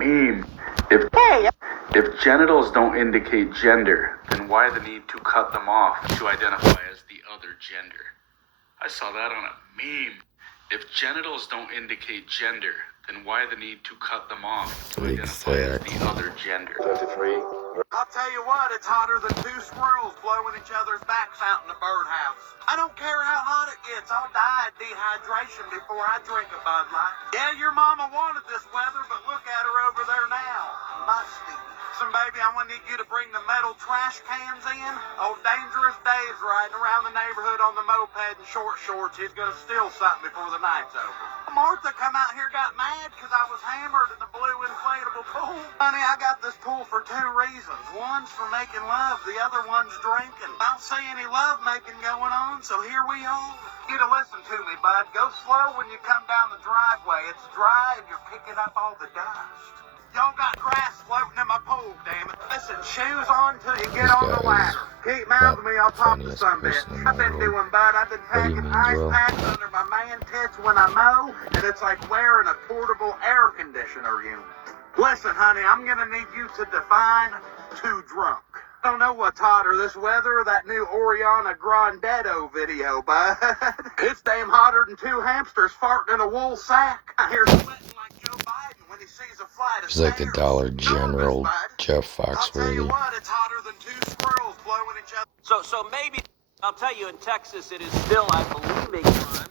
meme. If genitals don't indicate gender, then why the need to cut them off to identify as the other gender? I saw that on a meme. If genitals don't indicate gender, then why the need to cut them off to identify as the other gender? 33. I'll tell you what, it's hotter than two squirrels blowing each other's backs out in the birdhouse. I don't care how hot it gets, I'll die of dehydration before I drink a Bud Light. Yeah, your mama wanted this weather, but look at her over there now. Musty. Listen, baby, I'm gonna need you to bring the metal trash cans in. Old Dangerous Dave's riding around the neighborhood on the moped in short shorts. He's gonna steal something before the night's over. Martha come out here got mad because I was hammered in the blue inflatable pool. Honey, I got this pool for two reasons. One's for making love, the other one's drinking. I don't see any love making going on, so here we are. You to listen to me, bud. Go slow when you come down the driveway. It's dry and you're picking up all the dust. Y'all got grass floating in my pool, damn it. Listen, shoes on till you get on the ladder. Keep mouthing me, I'll pop the sunbed. I've been doing, bud. I've been packing ice packs under my man tits when I mow, and it's like wearing a portable air conditioner unit. Listen, honey, I'm gonna need you to define too drunk. I don't know what's hotter, this weather or that new Oriana Grandetto video, bud. It's damn hotter than two hamsters farting in a wool sack. I hear sweating like Joe Biden when he sees a flight of He's like the stairs. Dollar General Jeff I'll tell you Foxworthy. what, it's hotter than two squirrels blowing each other. So maybe, I'll tell you, in Texas, it is still, I believe, a crime.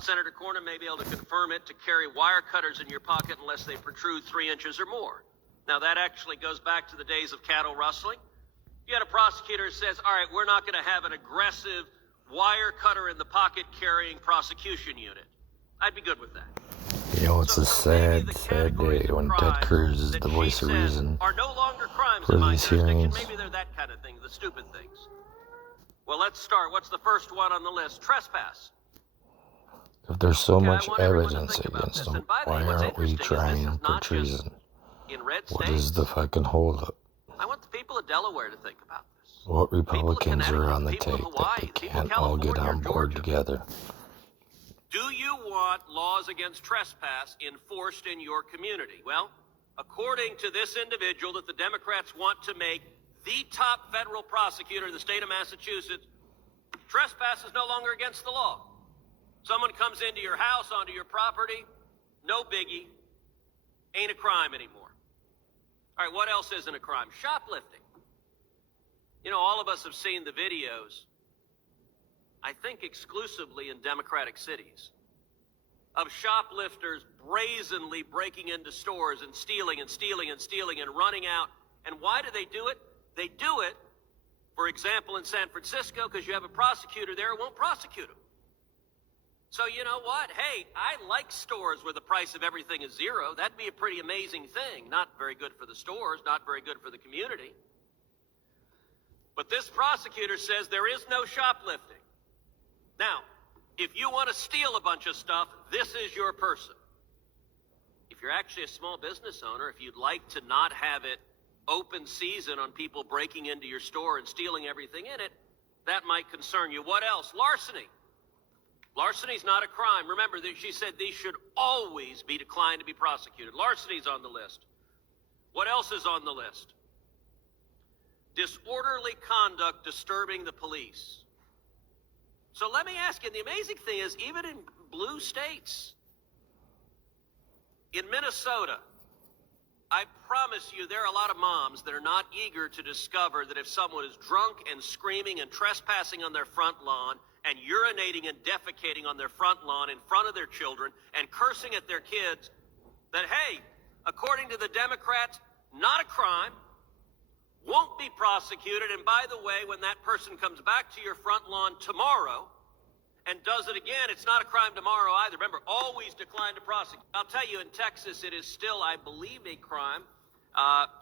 Senator Cornyn may be able to confirm it, to carry wire cutters in your pocket unless they protrude 3 inches or more. Now, that actually goes back to the days of cattle rustling. You had a prosecutor who says, all right, we're not going to have an aggressive wire cutter in the pocket carrying prosecution unit. I'd be good with that. You know, it's a sad, maybe the sad categories day of when crimes Ted Cruz is that the she voice of says reason are no longer crimes for in my these jurisdiction. hearings. Maybe they're that kind of thing, the stupid things. Well, let's start. What's the first one on the list? Trespass. If there's so Okay, much I want everyone to evidence think about against this. him, And by the why way, what's aren't we interesting is this trying is for not just treason? in red What states. is the fucking holdup? I want the people of Delaware to think about this. What People of Republicans are Connecticut, on the people of take that Hawaii, they people of can't all get California, on board Georgia. together? Do you want laws against trespass enforced in your community? Well, according to this individual that the Democrats want to make the top federal prosecutor in the state of Massachusetts, trespass is no longer against the law. Someone comes into your house, onto your property, no biggie, ain't a crime anymore. All right, what else isn't a crime? Shoplifting. You know, all of us have seen the videos, I think exclusively in Democratic cities, of shoplifters brazenly breaking into stores and stealing and stealing and stealing and running out. And why do they do it? They do it, for example, in San Francisco, because you have a prosecutor there who won't prosecute them. So you know what? Hey, I like stores where the price of everything is zero. That'd be a pretty amazing thing. Not very good for the stores, not very good for the community. But this prosecutor says there is no shoplifting. Now, if you want to steal a bunch of stuff, this is your person. If you're actually a small business owner, if you'd like to not have it open season on people breaking into your store and stealing everything in it, that might concern you. What else? Larceny. Larceny is not a crime. Remember that she said these should always be declined to be prosecuted. Larceny's on the list. What else is on the list? Disorderly conduct disturbing the police. So let me ask you, the amazing thing is, even in blue states, in Minnesota, I promise you there are a lot of moms that are not eager to discover that if someone is drunk and screaming and trespassing on their front lawn and urinating and defecating on their front lawn in front of their children and cursing at their kids, that, hey, according to the Democrats, not a crime, won't be prosecuted, and by the way, when that person comes back to your front lawn tomorrow and does it again, it's not a crime tomorrow either. Remember, always decline to prosecute. I'll tell you, in Texas, it is still, I believe, a crime.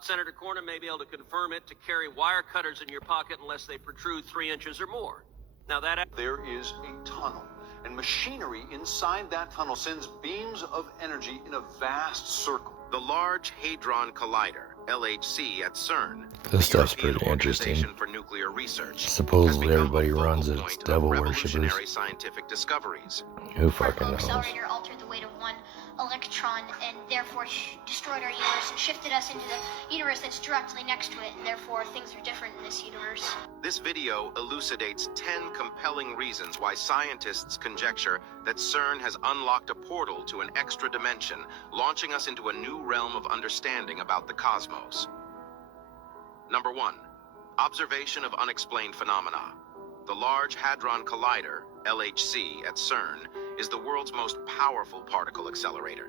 Senator Cornyn may be able to confirm it, to carry wire cutters in your pocket unless they protrude 3 inches or more. Now that... There is a tunnel, and machinery inside that tunnel sends beams of energy in a vast circle. The Large Hadron Collider, LHC, at CERN, This stuff's the European pretty interesting. Organization for Nuclear Research, Supposedly has become everybody a focal runs it. point It's of devil worshippers. revolutionary scientific discoveries. Who fucking Particle knows? accelerator altered the weight of one electron and therefore destroyed our universe and shifted us into the universe that's directly next to it, and therefore things are different in this universe. This video elucidates 10 compelling reasons why scientists conjecture that CERN has unlocked a portal to an extra dimension, launching us into a new realm of understanding about the cosmos. Number 1. Observation of unexplained phenomena. The Large Hadron Collider, LHC, at CERN is the world's most powerful particle accelerator.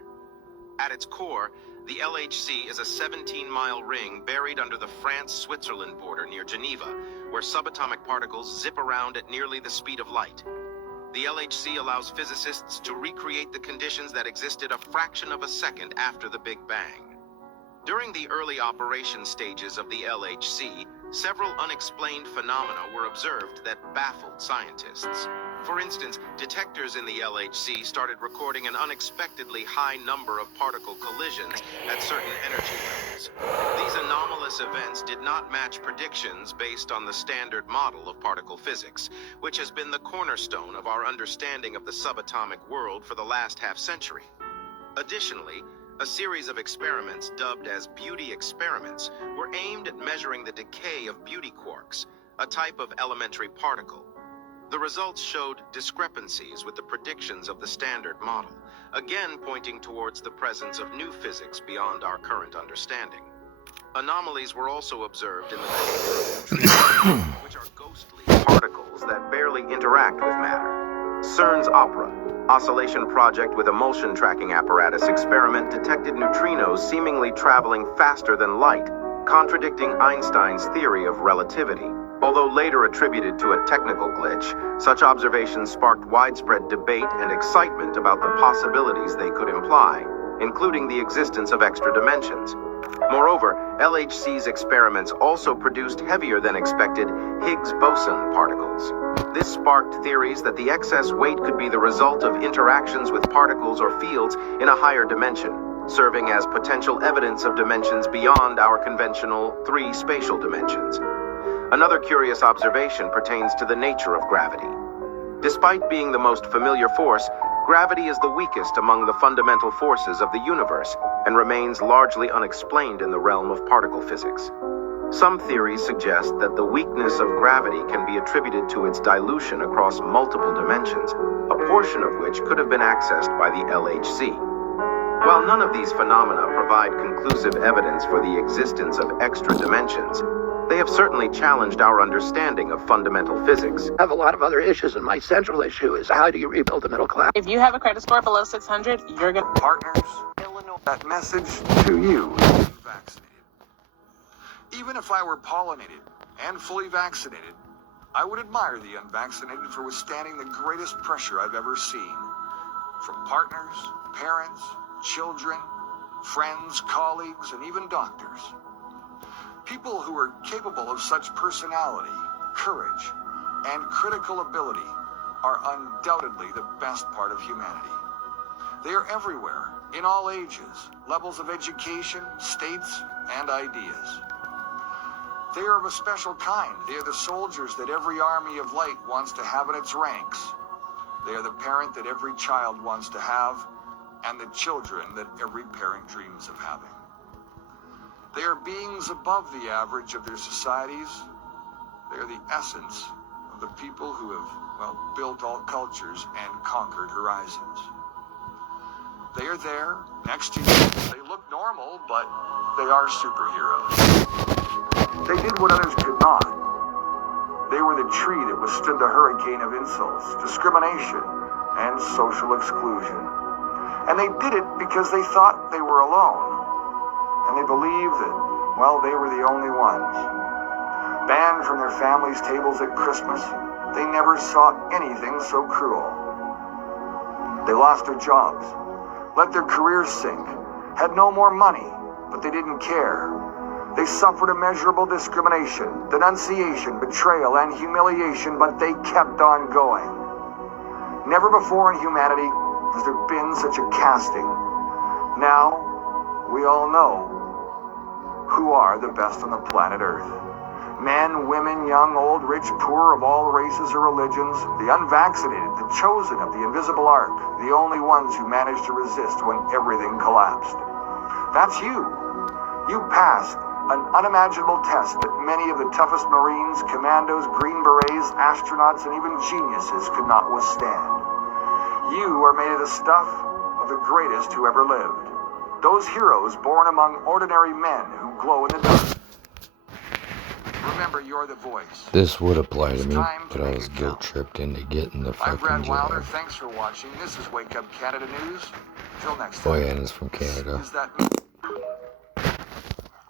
At its core, the LHC is a 17-mile ring buried under the France-Switzerland border near Geneva, where subatomic particles zip around at nearly the speed of light. The LHC allows physicists to recreate the conditions that existed a fraction of a second after the Big Bang. During the early operation stages of the LHC, several unexplained phenomena were observed that baffled scientists. For instance, detectors in the LHC started recording an unexpectedly high number of particle collisions at certain energy levels. These anomalous events did not match predictions based on the standard model of particle physics, which has been the cornerstone of our understanding of the subatomic world for the last half-century. Additionally, a series of experiments dubbed as beauty experiments were aimed at measuring the decay of beauty quarks, a type of elementary particle. The results showed discrepancies with the predictions of the standard model, again pointing towards the presence of new physics beyond our current understanding. Anomalies were also observed in the behavior of neutrinos, which are ghostly particles that barely interact with matter. CERN's OPERA, Oscillation Project with Emulsion Tracking Apparatus experiment, detected neutrinos seemingly traveling faster than light, contradicting Einstein's theory of relativity. Although later attributed to a technical glitch, such observations sparked widespread debate and excitement about the possibilities they could imply, including the existence of extra dimensions. Moreover, LHC's experiments also produced heavier than expected Higgs boson particles. This sparked theories that the excess weight could be the result of interactions with particles or fields in a higher dimension, serving as potential evidence of dimensions beyond our conventional 3 spatial dimensions. Another curious observation pertains to the nature of gravity. Despite being the most familiar force, gravity is the weakest among the fundamental forces of the universe and remains largely unexplained in the realm of particle physics. Some theories suggest that the weakness of gravity can be attributed to its dilution across multiple dimensions, a portion of which could have been accessed by the LHC. While none of these phenomena provide conclusive evidence for the existence of extra dimensions, they have certainly challenged our understanding of fundamental physics. I have a lot of other issues, and my central issue is how do you rebuild the middle class? If you have a credit score below 600, you're going to... Partners, Illinois, that message to you. Vaccinated. Even if I were pollinated and fully vaccinated, I would admire the unvaccinated for withstanding the greatest pressure I've ever seen. From partners, parents, children, friends, colleagues, and even doctors. People who are capable of such personality, courage, and critical ability are undoubtedly the best part of humanity. They are everywhere, in all ages, levels of education, states, and ideas. They are of a special kind. They are the soldiers that every army of light wants to have in its ranks. They are the parent that every child wants to have, and the children that every parent dreams of having. They are beings above the average of their societies. They are the essence of the people who have, built all cultures and conquered horizons. They are there, next to you. They look normal, but they are superheroes. They did what others could not. They were the tree that withstood the hurricane of insults, discrimination, and social exclusion. And they did it because they thought they were alone. And they believed that, they were the only ones. Banned from their families' tables at Christmas, they never saw anything so cruel. They lost their jobs, let their careers sink, had no more money, but they didn't care. They suffered immeasurable discrimination, denunciation, betrayal, and humiliation, but they kept on going. Never before in humanity has there been such a casting. Now, we all know who are the best on the planet Earth. Men, women, young, old, rich, poor, of all races or religions, the unvaccinated, the chosen of the invisible ark, the only ones who managed to resist when everything collapsed. That's you. You passed an unimaginable test that many of the toughest Marines, commandos, Green Berets, astronauts, and even geniuses could not withstand. You are made of the stuff of the greatest who ever lived. Those heroes born among ordinary men who glow in the dark. Remember, you're the voice. This would apply to me, but I was guilt-tripped into getting the I'm Brad fucking Wilder. job. Thanks for watching. This is Wake Up Canada News. Till next time. Boyanna's from Canada. Is that